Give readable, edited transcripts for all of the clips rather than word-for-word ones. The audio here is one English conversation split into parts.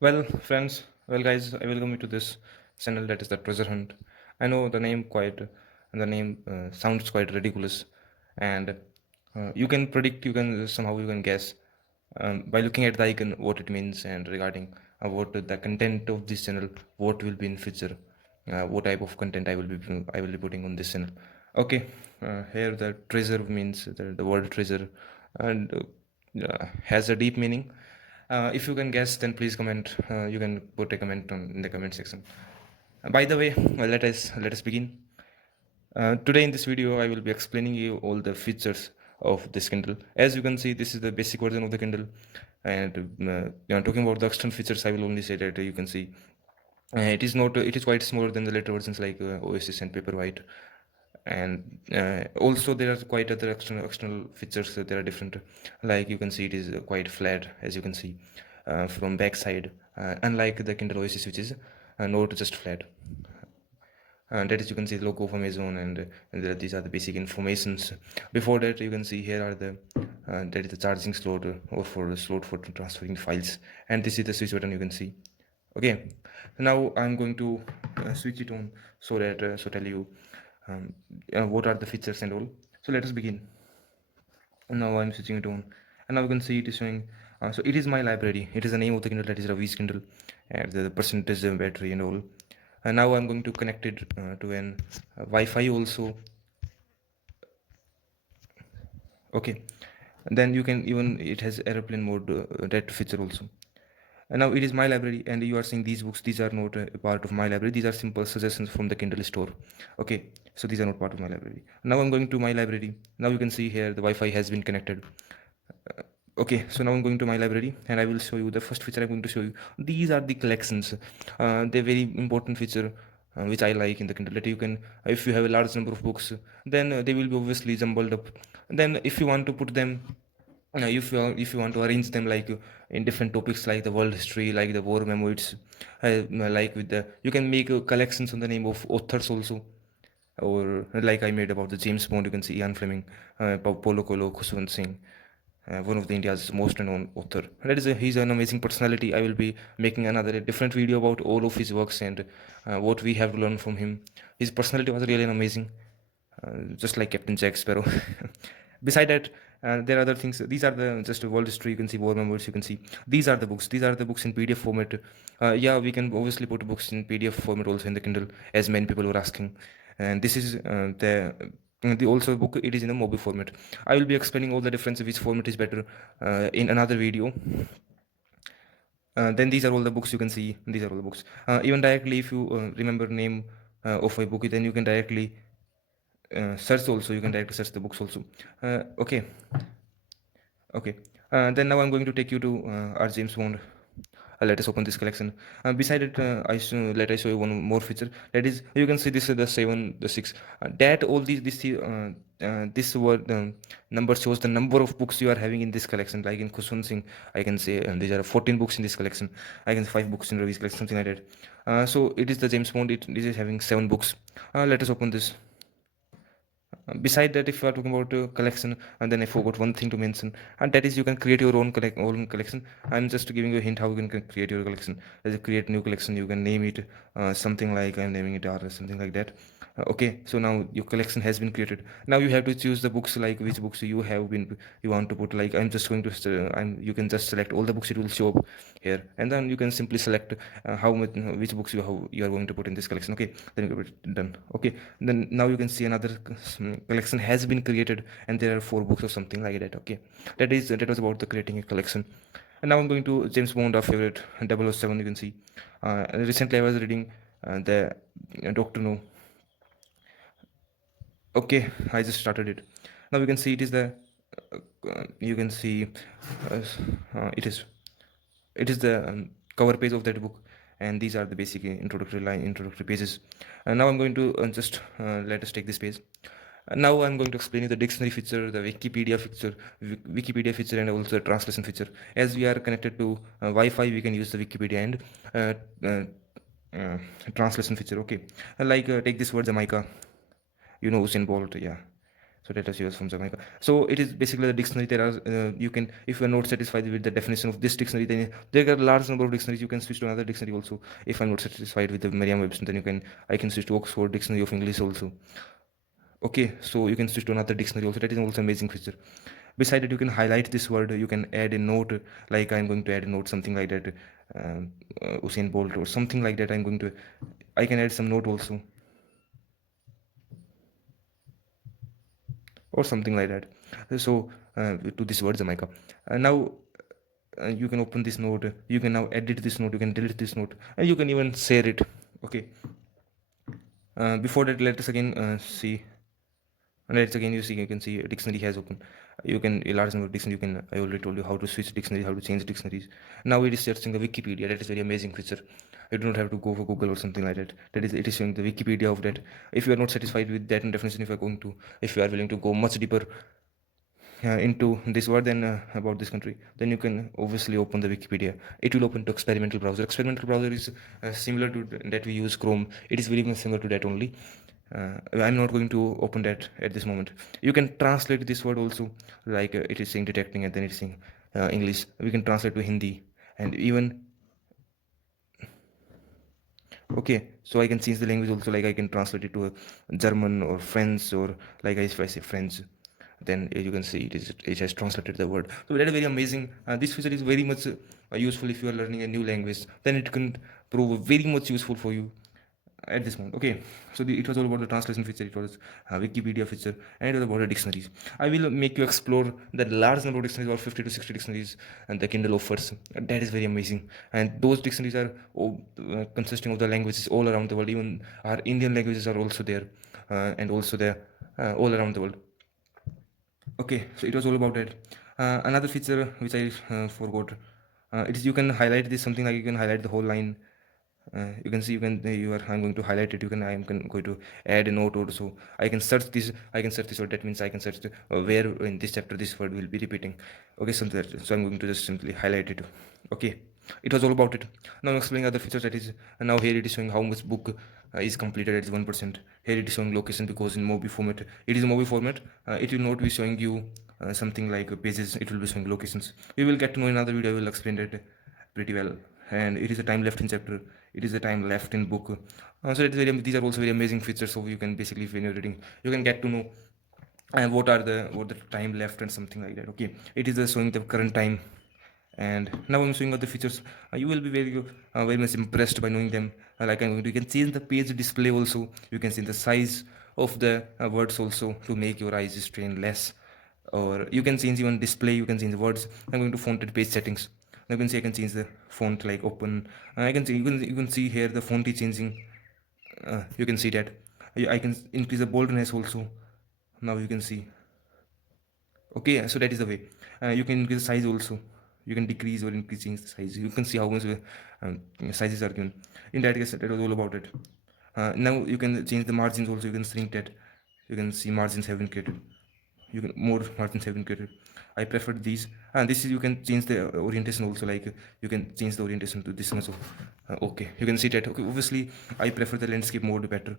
Well, friends, well, guys, I welcome you to this channel that is the Treasure Hunt. I know the name sounds quite ridiculous, and you can predict, you can guess by looking at the icon what it means and regarding what the content of this channel, what will be in future, what type of content I will be putting on this channel. Okay, here the treasure means the word treasure, and has a deep meaning. If you can guess, then please comment. You can put a comment in the comment section. By the way, let us begin. Today in this video, I will be explaining you all the features of this Kindle. As you can see, this is the basic version of the Kindle, and talking about the external features, I will only say that you can see it is not. It is quite smaller than the later versions like Oasis and Paperwhite, and also there are quite other external features that are different. Like you can see, it is quite flat, as you can see from backside, unlike the Kindle Oasis, which is not just flat. And that is, you can see the logo of Amazon, these are the basic informations. Before that, you can see here are the that is the charging slot, or for the slot for transferring files, and this is the switch button, you can see. Okay, now I'm going to switch it on so that tell you what are the features and all. So let us begin. Now I'm switching it on, and now you can see it is showing. So it is my library. It is the name of the Kindle, that is Ravi's Kindle, and the percentage of battery and all. And now I'm going to connect it to an Wi-Fi also. Okay, and then you can even, it has airplane mode, that feature also. And now it is my library, and you are seeing these books. These are not a part of my library. These are simple suggestions from the Kindle store. Okay, so these are not part of my library. Now I'm going to my library. Now you can see here the Wi-Fi has been connected. Okay, so now I'm going to my library, and I will show you the first feature. I'm going to show you, these are the collections. They're very important feature, which I like in the Kindle, that you can, if you have a large number of books, then they will be obviously jumbled up. Then if you want to put them, if you want to arrange them like in different topics like the world history, like the war memoirs, like with the, you can make collections on the name of authors also. Or like I made about the James Bond, you can see Ian Fleming, Paulo Coelho, Khushwant Singh, one of the India's most known author. That is, he's an amazing personality. I will be making another different video about all of his works and what we have to learn from him. His personality was really amazing, just like Captain Jack Sparrow. Beside that, there are other things. These are the just world history. You can see war memoirs. You can see these are the books. These are the books in PDF format. Yeah, we can obviously put books in PDF format also in the Kindle, as many people were asking. And this is the also book. It is in a mobile format. I will be explaining all the difference, which format is better, in another video. Then these are all the books, you can see. These are all the books. Even directly, if you remember name of a book, then you can directly search also. You can directly search the books also. Okay. Okay. Then now I'm going to take you to our James Bond. Let us open this collection. Beside it, let I show you one more feature. That is, you can see this is the 7, the 6. That all these this word number shows the number of books you are having in this collection. Like in Khushwant Singh, I can say there are 14 books in this collection. I can say 5 books in Ravi's collection, something like that. So it is the James Bond. This is having 7 books. Let us open this. Beside that, if you are talking about collection, and then I forgot one thing to mention, and that is you can create your own collection. I'm just giving you a hint how you can create your collection. As you create new collection, you can name it something like I'm naming it R or something like that. Okay, so now your collection has been created. Now you have to choose the books, like which books you want to put. Like I'm just going to you can just select all the books, it will show up here, and then you can simply select how much, which books you are going to put in this collection. Okay, then you get it done. Okay, then now you can see another collection has been created, and there are 4 books or something like that. Okay, that was about the creating a collection. And now I'm going to James Bond, our favorite, 007. You can see recently I was reading the Doctor No. Okay, I just started it. Now you can see it is the you can see uh, it is the cover page of that book, and these are the basic introductory pages. And now I'm going to just let us take this page. Now I'm going to explain you the dictionary feature, the Wikipedia feature, and also the translation feature. As we are connected to Wi-Fi, we can use the Wikipedia and translation feature. Okay, like take this word Jamaica. You know Usain Bolt, yeah. So let us use from Jamaica. So it is basically the dictionary. There are you can, if you are not satisfied with the definition of this dictionary, then there are a large number of dictionaries. You can switch to another dictionary also. If I'm not satisfied with the Merriam-Webster, then I can switch to Oxford Dictionary of English also. Okay, so you can switch to another dictionary also. That is also amazing feature. Beside it, you can highlight this word. You can add a note, like I'm going to add a note, something like that, Usain Bolt or something like that. I can add some note also, or something like that. So to this word Jamaica. Now you can open this note. You can now edit this note. You can delete this note, and you can even share it. Okay. Before that, let us again see. Let's again you can see a dictionary has open. You can a large number of dictionary. You can, I already told you how to switch dictionary, how to change dictionaries. Now it is searching the Wikipedia. That is very amazing feature. You do not have to go for Google or something like that. That is, it is showing the Wikipedia of that. If you are not satisfied with that definition, if you are willing to go much deeper into this word, then about this country, then you can obviously open the Wikipedia. It will open to experimental browser. Experimental browser is similar to that we use Chrome. It is very much similar to that only. I'm not going to open that at this moment. You can translate this word also, like it is saying detecting, and then it's saying English. We can translate to Hindi, and even okay. So I can change the language also, like I can translate it to German or French, or like if I say French, then you can see it has translated the word. So that is very amazing. This feature is very much useful if you are learning a new language. Then it can prove very much useful for you at this moment. Okay, so it was all about the translation feature. It was Wikipedia feature, and it was about the dictionaries. I will make you explore the large number of dictionaries, about 50 to 60 dictionaries, and the Kindle offers. That is very amazing. And those dictionaries are consisting of the languages all around the world. Even our Indian languages are also there, and also there all around the world. Okay, so it was all about that. Another feature which I forgot, it is you can highlight this, something like you can highlight the whole line. You can see, I'm going to highlight it. Going to add a note also. I can search this word. That means I can search where in this chapter this word will be repeating. Okay, so I'm going to just simply highlight it. Okay, it was all about it. Now I'm explaining other features. That is, now here it is showing how much book is completed at 1%. Here it is showing location, because in MOBI format, it is a MOBI format. It will not be showing you something like pages. It will be showing locations. We will get to know in another video. I will explain that pretty well. And it is a time left in chapter. It is a time left in book. So it is these are also very amazing features. So you can basically, when you're reading, you can get to know and what the time left and something like that. Okay, it is showing the current time. And now I'm showing other features. You will be very much impressed by knowing them. Like you can change the page display also. You can change the size of the words also to make your eyes strain less. Or you can change even display. You can change the words. I'm going to fonted page settings. Now you can see I can change the font, like open. I can see, you can see here the font is changing. You can see that. I can increase the boldness also. Now you can see. Okay, so that is the way. You can increase the size also. You can decrease or increasing the size. You can see how much sizes are given. In that case, that was all about it. Now you can change the margins also. You can shrink that. You can see margins have been created. You can more margins have been created. I prefer these. And this is, you can change the orientation also. Like you can change the orientation to this much. Okay, you can see that. Okay, obviously I prefer the landscape mode better.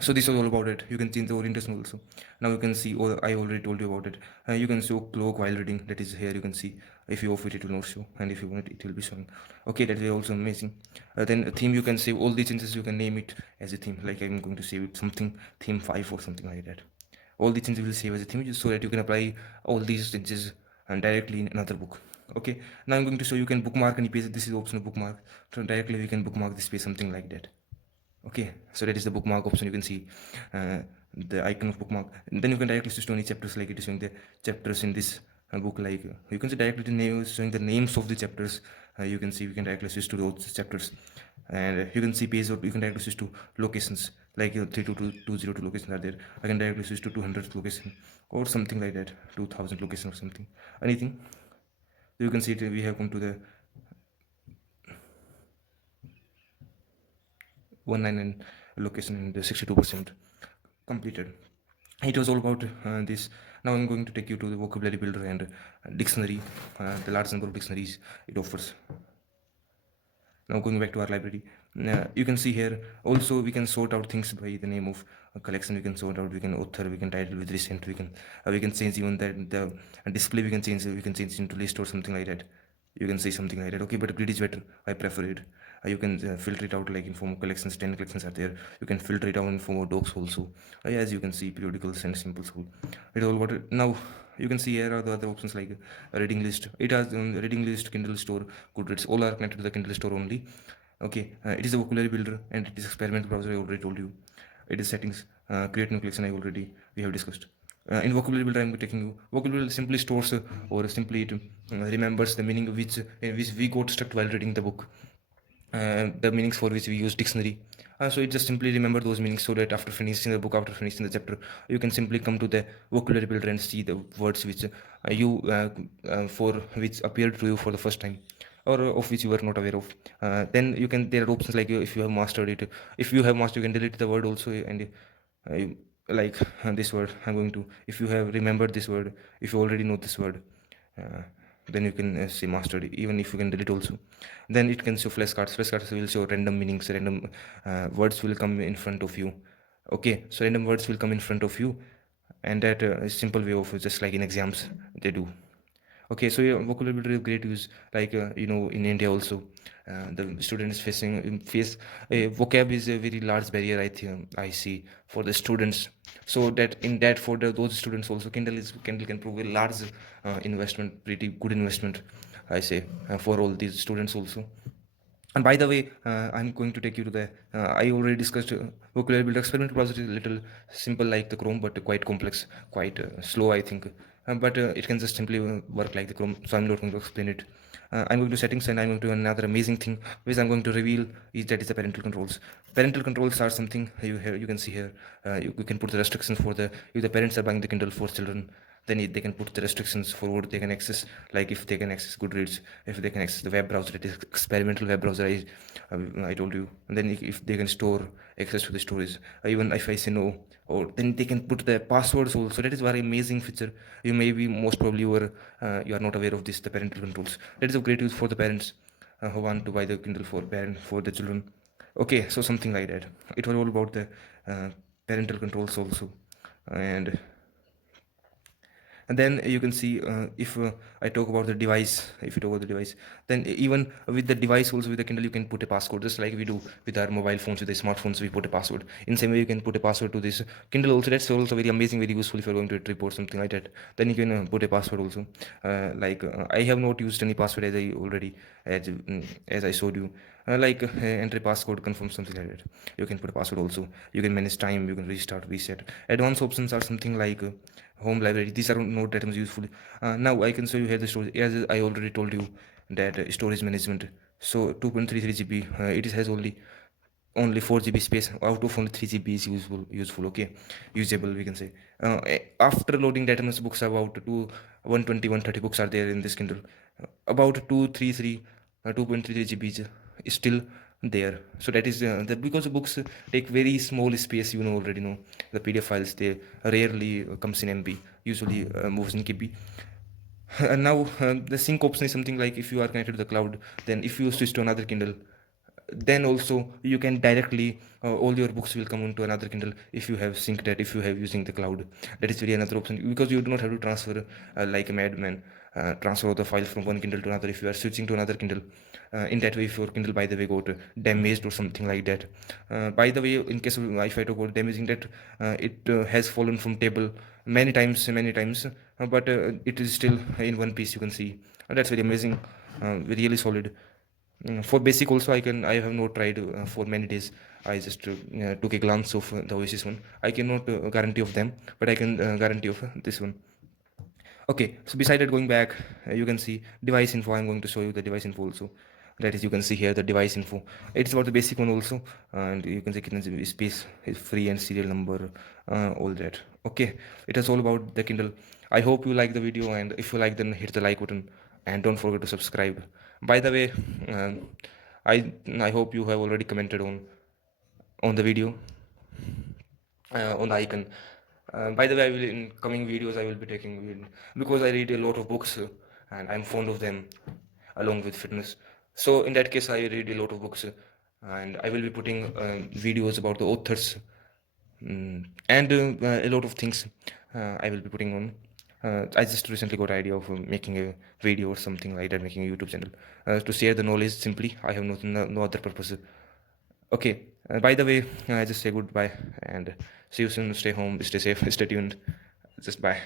So this was all about it. You can change the orientation also. Now you can see, I already told you about it. You can show clock while reading. That is here. You can see if you off it, it will not show, and if you want it, it will be showing. Okay, that is also amazing. Then a theme, you can save all the changes. You can name it as a theme. Like I'm going to save it something theme 5 or something like that. All the changes will save as a theme, so that you can apply all these changes and directly in another book. Okay, now I'm going to show you can bookmark any page. This is optional bookmark. So directly we can bookmark this page, something like that. Okay, so that is the bookmark option. You can see the icon of bookmark, and then you can directly switch to any chapters. Like it is showing the chapters in this book. Like you can see directly the name, showing the names of the chapters. You can see we can directly switch to those chapters, and you can see page, or you can directly switch to locations. Like 32202 locations are there. I can directly switch to 200 location or something like that, 2000 location or something, anything. So you can see it, we have come to the 199 location, and the 62% completed. It was all about this. Now I'm going to take you to the vocabulary builder and dictionary, the large number of dictionaries it offers. Now going back to our library, You can see here also we can sort out things by the name of a collection. We can sort out, we can author, we can title with recent, we can change even that the display, we can change into list or something like that. You can say something like that. Okay, but grid is better, I prefer it. You can filter it out, like in form of collections, 10 collections are there. You can filter it out in form of docs also. As you can see, periodicals and symbols. It all what now. You can see here are the other options like reading list. It has reading list, Kindle store, Goodreads, all are connected to the Kindle store only. Okay, it is a vocabulary builder and it is experimental browser, I already told you. It is settings, create new collection, I already we have discussed. In vocabulary builder, I'm taking you. Vocabulary builder simply stores or simply it remembers the meaning which in which we got stuck while reading the book, the meanings for which we use dictionary. So it just simply remember those meanings, so that after finishing the book, after finishing the chapter, you can simply come to the vocabulary builder and see the words which you for which appeared to you for the first time, or of which you were not aware of. Then you can, there are options like if you have mastered it, if you have mastered, you can delete the word also, and you, like this word I'm going to, if you have remembered this word, if you already know this word, uh, then you can say mastered, even if you can delete also. Then it can show flashcards. Flashcards will show random meanings, random words will come in front of you. Okay, so random words will come in front of you, and that is simple way of, just like in exams they do. Okay, so yeah, vocabulary is great use, like in India also, the students face vocab is a very large barrier, I think, I see, for the students. So that in that for those students also, Kindle can prove a large investment, pretty good investment, I say, for all these students also. And by the way, I'm going to take you to the. I already discussed vocabulary builder. Experimental browser is a little simple like the Chrome, but quite complex, quite slow, I think. But it can just simply work like the Chrome. So I'm not going to explain it. I'm going to settings, and I'm going to another amazing thing which I'm going to reveal is the parental controls. Parental controls are something you can see here. You can put the restrictions for the, if the parents are buying the Kindle for children, then they can put the restrictions for what they can access, like if they can access Goodreads, if they can access the web browser, it is experimental web browser, I told you. And then if they can store access to the storage, even if I say no, or then they can put the passwords also. That is very amazing feature. You may be most probably you are not aware of this, the parental controls. That is of great use for the parents who want to buy the Kindle for the children. Okay, so something like that. It was all about the parental controls also. And then you can see, if I talk about the device, if you talk about the device, then even with the device also, with the Kindle, you can put a passcode, just like we do with our mobile phones, with the smartphones, we put a password. In same way, you can put a password to this Kindle also. That's also very amazing, very useful if you're going to a trip or something like that. Then you can put a password also. I have not used any password, as I showed you. Enter a passcode, confirm, something like that. You can put a password also. You can manage time, you can restart, reset. Advanced options are something like home library. These are not that much useful. Now I can show you here the storage, as I already told you, that storage management. So 2.33 GB, it has only 4 GB space out of only 3 GB is useful. Okay, usable, we can say. After loading data, much books, about 120 130 books are there in this Kindle. About 2.33 GB is still there. So that is because the books take very small space, already know. The PDF files, they rarely comes in MB, usually moves in KB. And now the sync option is something like, if you are connected to the cloud, then if you switch to another Kindle, then also you can directly all your books will come into another Kindle, if you have synced that, if you have using the cloud. That is really another option, because you do not have to transfer like a madman, transfer the file from one Kindle to another if you are switching to another Kindle. In that way, if your Kindle, by the way, got damaged or something like that, by the way, in case of, if I talk about damaging, that it has fallen from table many times, but it is still in one piece, you can see. That's very amazing, really solid. For basic also, I have not tried for many days. I just took a glance of the Oasis one. I cannot guarantee of them, but I can guarantee of this one. Okay, so beside that, going back, you can see device info. I'm going to show you the device info also. That is, you can see here the device info. It's about the basic one also, and you can see space is free and serial number, all that. Okay, it is all about the Kindle. I hope you like the video, and if you like, then hit the like button, and don't forget to subscribe. By the way, I hope you have already commented on the video, on the icon. By the way, I will, in coming videos, I will be taking, because I read a lot of books, and I'm fond of them, along with fitness. So in that case, I read a lot of books. and I will be putting videos about the authors, and a lot of things I will be putting on. I just recently got idea of making a video or something like that, making a YouTube channel to share the knowledge simply. I have no other purpose. Okay, by the way, I just say goodbye and see you soon. Stay home, stay safe, stay tuned. Just bye.